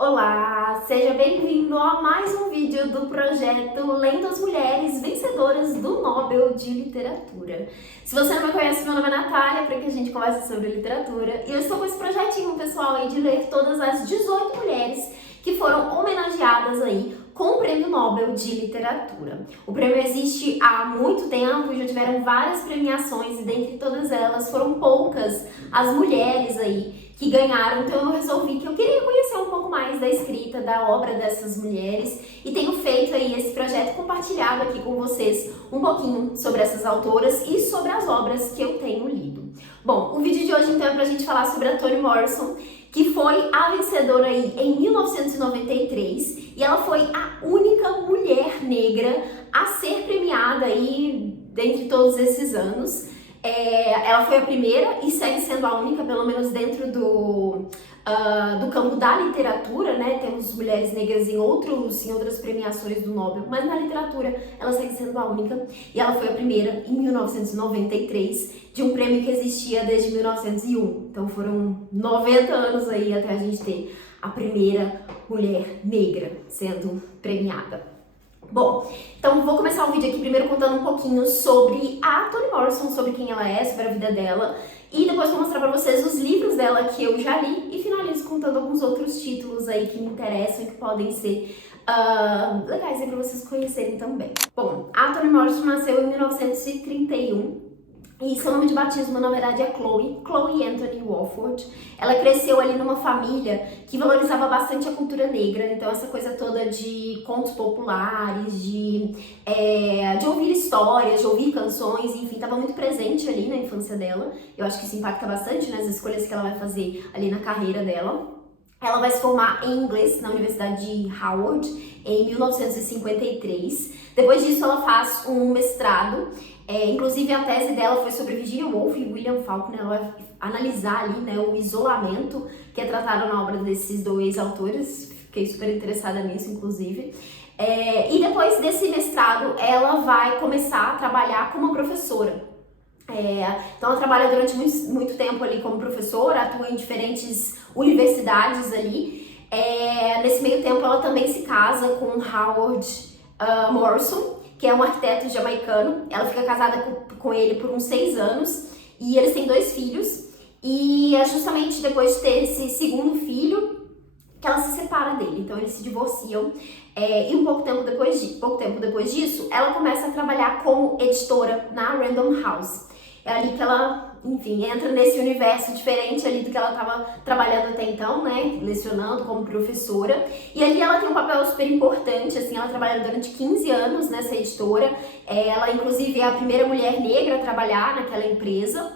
Olá, seja bem-vindo a mais um vídeo do projeto Lendo as Mulheres Vencedoras do Nobel de Literatura. Se você não me conhece, meu nome é Natália, para que a gente converse sobre literatura, e eu estou com esse projetinho, pessoal, aí de ler todas as 18 mulheres que foram homenageadas aí com o Prêmio Nobel de Literatura. O prêmio existe há muito tempo, já tiveram várias premiações e dentre todas elas foram poucas as mulheres aí que ganharam, então eu resolvi que eu queria conhecer um pouco mais da escrita, da obra dessas mulheres e tenho feito aí esse projeto compartilhado aqui com vocês um pouquinho sobre essas autoras e sobre as obras que eu tenho lido. Bom, o vídeo de hoje então é pra gente falar sobre a Toni Morrison, que foi a vencedora aí em 1993 e ela foi a única mulher negra a ser premiada aí dentre todos esses anos. Ela foi a primeira e segue sendo a única, pelo menos dentro do campo da literatura, né? Temos mulheres negras em outras premiações do Nobel, mas na literatura ela segue sendo a única e ela foi a primeira em 1993 de um prêmio que existia desde 1901. Então foram 90 anos aí até a gente ter a primeira mulher negra sendo premiada. Bom, então vou começar o vídeo aqui primeiro contando um pouquinho sobre a Toni Morrison, sobre quem ela é, sobre a vida dela, e depois vou mostrar pra vocês os livros dela que eu já li e finalizo contando alguns outros títulos aí que me interessam e que podem ser legais aí pra vocês conhecerem também. Bom, a Toni Morrison nasceu em 1931. E seu nome de batismo, na verdade, é Chloe Anthony Wofford. Ela cresceu ali numa família que valorizava bastante a cultura negra, então essa coisa toda de contos populares, de ouvir histórias, de ouvir canções, enfim, estava muito presente ali na infância dela. Eu acho que isso impacta bastante nas escolhas que ela vai fazer ali na carreira dela. Ela vai se formar em inglês na Universidade de Howard em 1953. Depois disso, ela faz um mestrado. Inclusive, a tese dela foi sobre Virginia Woolf e William Faulkner. Ela vai analisar ali, né, o isolamento que é tratado na obra desses dois autores. Fiquei super interessada nisso, inclusive. E depois desse mestrado, ela vai começar a trabalhar como professora. Então ela trabalha durante muito tempo ali como professora, atua em diferentes universidades ali. Nesse meio tempo ela também se casa com Howard Morrison, que é um arquiteto jamaicano. Ela fica casada com ele por uns 6 anos e eles têm 2 filhos. E é justamente depois de ter esse segundo filho que ela se separa dele, então eles se divorciam. E pouco tempo depois disso, ela começa a trabalhar como editora na Random House. É ali que ela, enfim, entra nesse universo diferente ali do que ela estava trabalhando até então, né, lecionando como professora. E ali ela tem um papel super importante, assim, ela trabalha durante 15 anos nessa editora. Ela, inclusive, é a primeira mulher negra a trabalhar naquela empresa.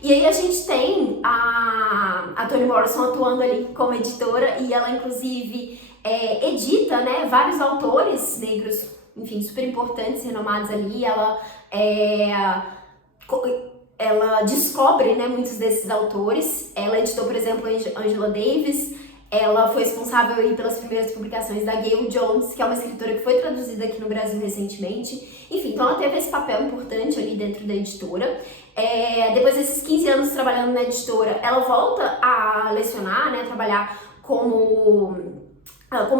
E aí a gente tem a Toni Morrison atuando ali como editora e ela, inclusive, edita, né, vários autores negros, enfim, super importantes, renomados ali. Ela descobre, né, muitos desses autores. Ela editou, por exemplo, Angela Davis. Ela foi responsável aí pelas primeiras publicações da Gayle Jones, que é uma escritora que foi traduzida aqui no Brasil recentemente. Enfim, então ela teve esse papel importante ali dentro da editora. Depois desses 15 anos trabalhando na editora, ela volta a lecionar, né, a trabalhar como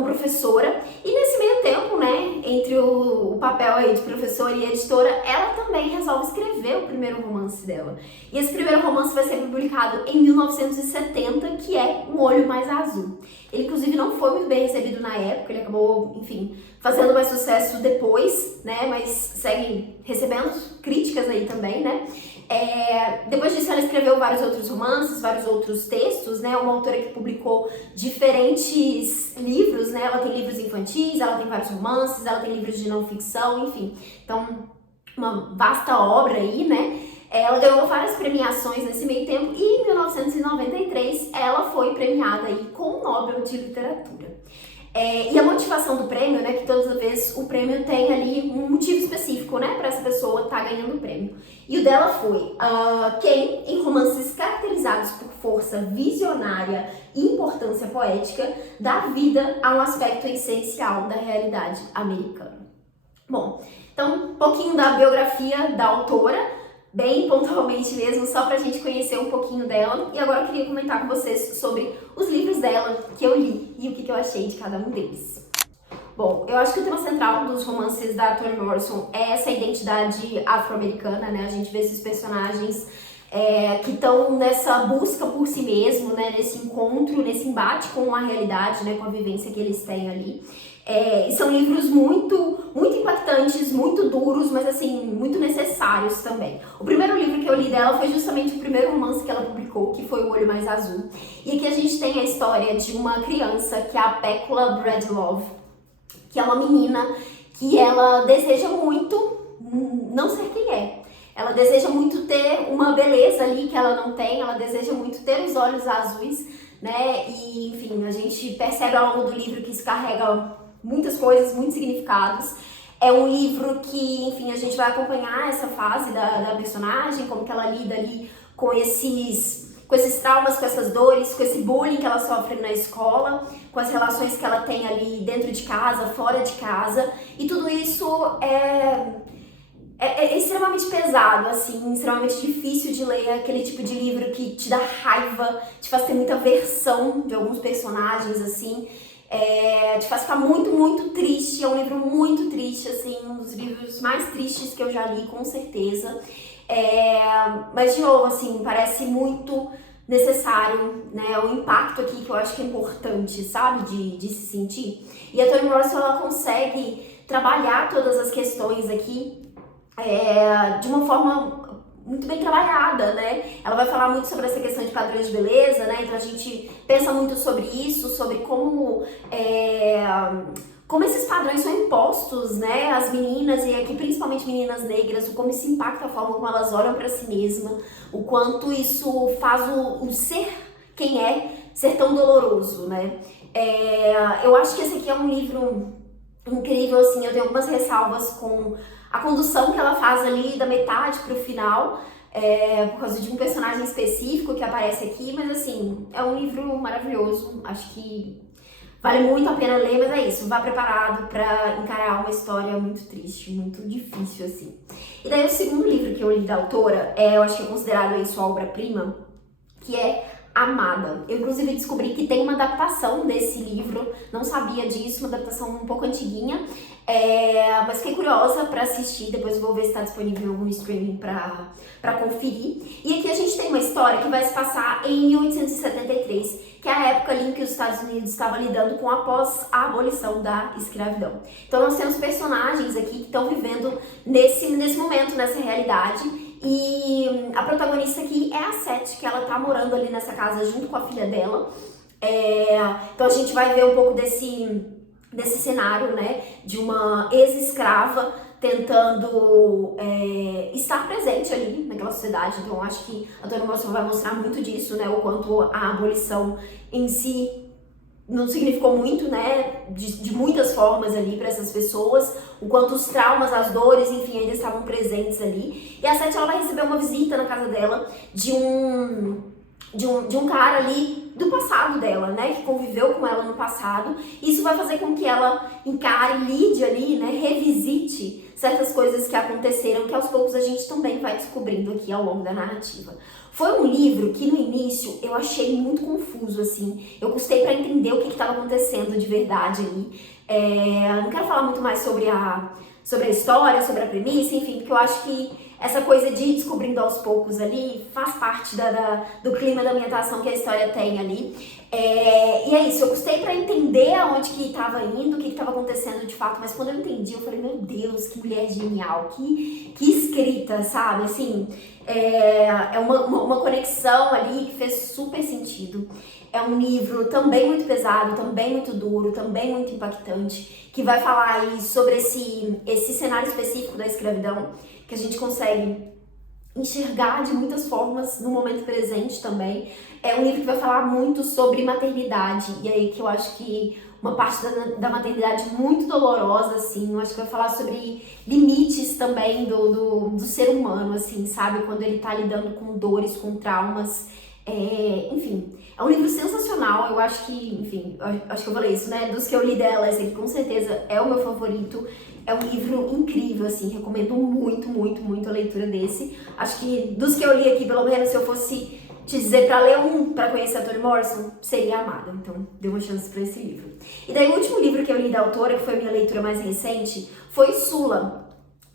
professora, e nesse meio tempo, né, entre o papel aí de professora e editora, ela também resolve escrever o primeiro romance dela. E esse primeiro romance vai ser publicado em 1970, que é Um Olho Mais Azul. Ele, inclusive, não foi muito bem recebido na época, ele acabou, enfim, fazendo mais sucesso depois, né, mas segue recebendo críticas aí também, né. Depois disso ela escreveu vários outros romances, vários outros textos, né, uma autora que publicou diferentes livros, né, ela tem livros infantis, ela tem vários romances, ela tem livros de não ficção, enfim, então uma vasta obra aí, né. Ela ganhou várias premiações nesse meio tempo e em 1993 ela foi premiada aí com o Nobel de Literatura. E a motivação do prêmio, né, que todas as vezes o prêmio tem ali um motivo específico, né, para essa pessoa estar ganhando o prêmio. E o dela foi quem, em romances caracterizados por força visionária e importância poética, dá vida a um aspecto essencial da realidade americana. Bom, então um pouquinho da biografia da autora. bem pontualmente mesmo, só pra gente conhecer um pouquinho dela. E agora eu queria comentar com vocês sobre os livros dela que eu li e o que eu achei de cada um deles. Bom, eu acho que o tema central dos romances da Toni Morrison é essa identidade afro-americana, né? A gente vê esses personagens que estão nessa busca por si mesmo, né? Nesse encontro, nesse embate com a realidade, né? Com a vivência que eles têm ali. E são livros muito impactantes, muito duros, mas assim, muito necessários também. O primeiro livro que eu li dela foi justamente o primeiro romance que ela publicou, que foi O Olho Mais Azul. E aqui a gente tem a história de uma criança, que é a Pecula Breedlove, que é uma menina que ela deseja muito não ser quem é. Ela deseja muito ter uma beleza ali que ela não tem, ela deseja muito ter os olhos azuis, né? E, enfim, a gente percebe ao longo do livro que isso carrega muitas coisas, muitos significados. É um livro que, enfim, a gente vai acompanhar essa fase da personagem, como que ela lida ali com esses traumas, com essas dores, com esse bullying que ela sofre na escola, com as relações que ela tem ali dentro de casa, fora de casa. E tudo isso é extremamente pesado, assim, extremamente difícil de ler, aquele tipo de livro que te dá raiva, te faz ter muita aversão de alguns personagens, assim, te faz ficar muito triste. É um livro muito triste, assim, um dos livros mais tristes que eu já li, com certeza. Mas, de novo, assim, parece muito necessário, né, o impacto aqui que eu acho que é importante, sabe, de se sentir. E a Toni Morrison, ela consegue trabalhar todas as questões aqui de uma forma muito bem trabalhada, né? Ela vai falar muito sobre essa questão de padrões de beleza, né? Então a gente pensa muito sobre isso, sobre como esses padrões são impostos, né, às meninas, e aqui principalmente meninas negras, o como isso impacta a forma como elas olham para si mesmas, o quanto isso faz o ser quem ser tão doloroso, né? Eu acho que esse aqui é um livro incrível, assim, eu tenho algumas ressalvas com a condução que ela faz ali da metade pro final, por causa de um personagem específico que aparece aqui, mas assim, é um livro maravilhoso, acho que vale muito a pena ler, mas é isso, vá preparado pra encarar uma história muito triste, muito difícil, assim. E daí o segundo livro que eu li da autora, eu acho que é considerado aí sua obra-prima, que é Amada. Eu inclusive descobri que tem uma adaptação desse livro, não sabia disso, uma adaptação um pouco antiguinha, mas fiquei curiosa pra assistir, depois vou ver se tá disponível em algum streaming pra conferir. E aqui a gente tem uma história que vai se passar em 1873, que é a época ali em que os Estados Unidos estavam lidando com após a abolição da escravidão. Então nós temos personagens aqui que estão vivendo nesse momento, nessa realidade. E a protagonista aqui é a Seth, que ela tá morando ali nessa casa junto com a filha dela. Então a gente vai ver um pouco desse cenário, né, de uma ex-escrava tentando estar presente ali naquela sociedade. Então acho que a Toni Morrison vai mostrar muito disso, né, o quanto a abolição em si não significou muito, né, de muitas formas ali para essas pessoas, o quanto os traumas, as dores, enfim, ainda estavam presentes ali. E a Seth, ela vai receber uma visita na casa dela de um cara ali do passado dela, né, que conviveu com ela no passado. Isso vai fazer com que ela encare, lide ali, né, revisite certas coisas que aconteceram, que aos poucos a gente também vai descobrindo aqui ao longo da narrativa. Foi um livro que no início eu achei muito confuso, assim, eu custei pra entender o que estava acontecendo de verdade ali. Não quero falar muito mais sobre a história, sobre a premissa, enfim, porque eu acho que essa coisa de ir descobrindo aos poucos ali faz parte do clima da ambientação que a história tem ali. E é isso, eu custei pra entender aonde que tava indo, o que tava acontecendo de fato, mas quando eu entendi, eu falei, meu Deus, que mulher genial, que escrita, sabe? Assim, é uma conexão ali que fez super sentido. É um livro também muito pesado, também muito duro, também muito impactante, que vai falar aí sobre esse cenário específico da escravidão, que a gente consegue enxergar de muitas formas no momento presente também. É um livro que vai falar muito sobre maternidade, e aí que eu acho que uma parte da maternidade muito dolorosa, assim, eu acho que vai falar sobre limites também do ser humano, assim, sabe? Quando ele tá lidando com dores, com traumas, enfim. É um livro sensacional, eu acho que, enfim, acho que eu falei isso, né? Dos que eu li dela, esse aqui com certeza é o meu favorito. É um livro incrível, assim, recomendo muito, muito, muito a leitura desse. Acho que dos que eu li aqui, pelo menos, se eu fosse te dizer pra ler um, pra conhecer a Toni Morrison, seria Amada. Então, dê uma chance pra esse livro. E daí, o último livro que eu li da autora, que foi a minha leitura mais recente, foi Sula,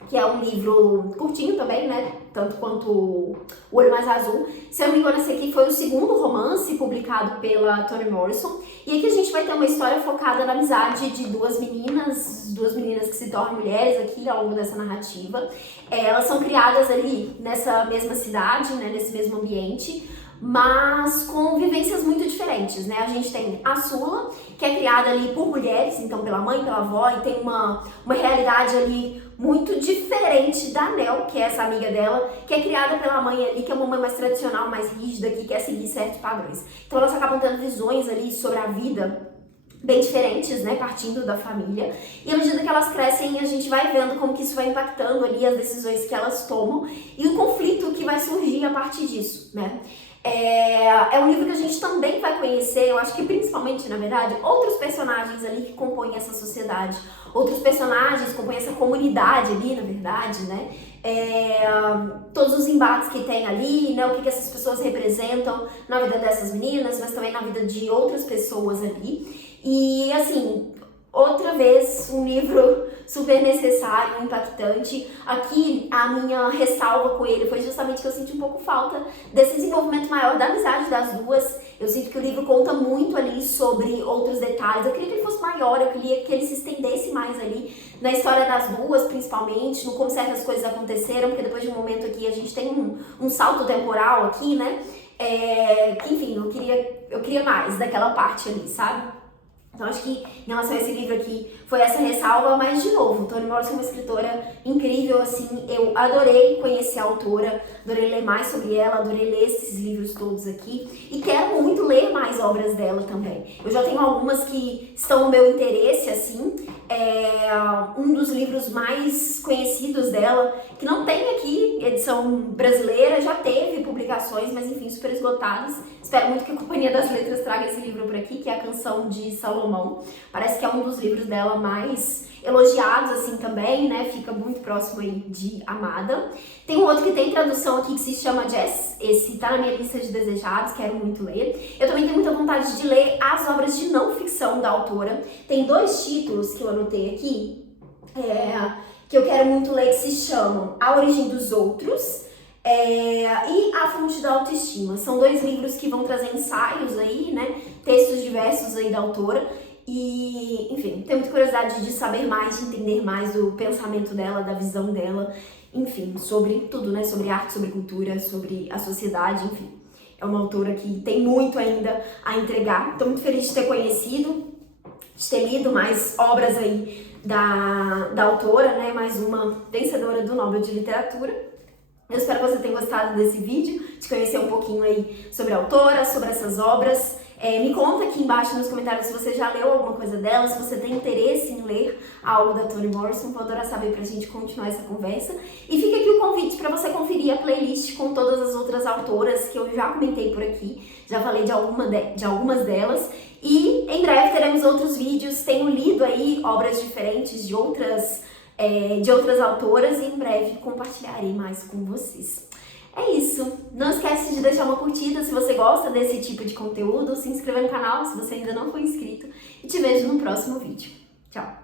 que é um livro curtinho também, né? Tanto quanto O Olho Mais Azul. Se eu não me engano, esse aqui foi o segundo romance publicado pela Toni Morrison. E aqui a gente vai ter uma história focada na amizade de duas meninas que se tornam mulheres aqui ao longo dessa narrativa. Elas são criadas ali nessa mesma cidade, né? Nesse mesmo ambiente, mas com vivências muito diferentes, né? A gente tem a Sula, que é criada ali por mulheres, então pela mãe, pela avó, e tem uma realidade ali muito diferente da Nell, que é essa amiga dela, que é criada pela mãe ali, que é uma mãe mais tradicional, mais rígida, que quer seguir certos padrões. Então elas acabam tendo visões ali sobre a vida bem diferentes, né, partindo da família. E à medida que elas crescem, a gente vai vendo como que isso vai impactando ali as decisões que elas tomam e o conflito que vai surgir a partir disso, né? É um livro que a gente também vai conhecer, eu acho que principalmente, na verdade, outros personagens ali que compõem essa sociedade, outros personagens que compõem essa comunidade ali, na verdade, né? Todos os embates que tem ali, né? O que essas pessoas representam na vida dessas meninas, mas também na vida de outras pessoas ali. E, assim, outra vez, um livro super necessário, impactante. Aqui, a minha ressalva com ele foi justamente que eu senti um pouco falta desse desenvolvimento maior da amizade das duas. Eu sinto que o livro conta muito ali sobre outros detalhes. Eu queria que ele fosse maior, eu queria que ele se estendesse mais ali na história das duas, principalmente, no como certas coisas aconteceram, porque depois de um momento aqui a gente tem um salto temporal aqui, né? Que, enfim, eu queria mais daquela parte ali, sabe? Então acho que em relação a esse livro aqui foi essa ressalva, mas de novo, Toni Morrison é uma escritora incrível, assim, eu adorei conhecer a autora, adorei ler mais sobre ela, adorei ler esses livros todos aqui e quero muito ler mais obras dela também. Eu já tenho algumas que estão no meu interesse, assim, um dos livros mais conhecidos dela, que não tem aqui edição brasileira, já teve publicações, mas enfim, super esgotadas. Espero muito que a Companhia das Letras traga esse livro por aqui, que é A Canção de Salomão. Parece que é um dos livros dela mais elogiados, assim, também, né? Fica muito próximo aí de Amada. Tem um outro que tem tradução aqui que se chama Jess. Esse tá na minha lista de desejados, quero muito ler. Eu também tenho muita vontade de ler as obras de não ficção da autora. Tem 2 títulos que eu anotei aqui, que eu quero muito ler, que se chamam A Origem dos Outros e A Fonte da Autoestima. São 2 livros que vão trazer ensaios aí, né? Textos diversos aí da autora. E, enfim, tenho muita curiosidade de saber mais, de entender mais do pensamento dela, da visão dela, enfim, sobre tudo, né? Sobre arte, sobre cultura, sobre a sociedade, enfim. É uma autora que tem muito ainda a entregar. Estou muito feliz de ter conhecido, de ter lido mais obras aí da autora, né? Mais uma vencedora do Nobel de Literatura. Eu espero que você tenha gostado desse vídeo, de conhecer um pouquinho aí sobre a autora, sobre essas obras. Me conta aqui embaixo nos comentários se você já leu alguma coisa dela, se você tem interesse em ler algo da Toni Morrison, vou adorar saber pra gente continuar essa conversa. E fica aqui o convite para você conferir a playlist com todas as outras autoras que eu já comentei por aqui, já falei de algumas delas. E em breve teremos outros vídeos, tenho lido aí obras diferentes de outras autoras e em breve compartilharei mais com vocês. É isso. Não esquece de deixar uma curtida se você gosta desse tipo de conteúdo, se inscrever no canal se você ainda não for inscrito e te vejo no próximo vídeo. Tchau!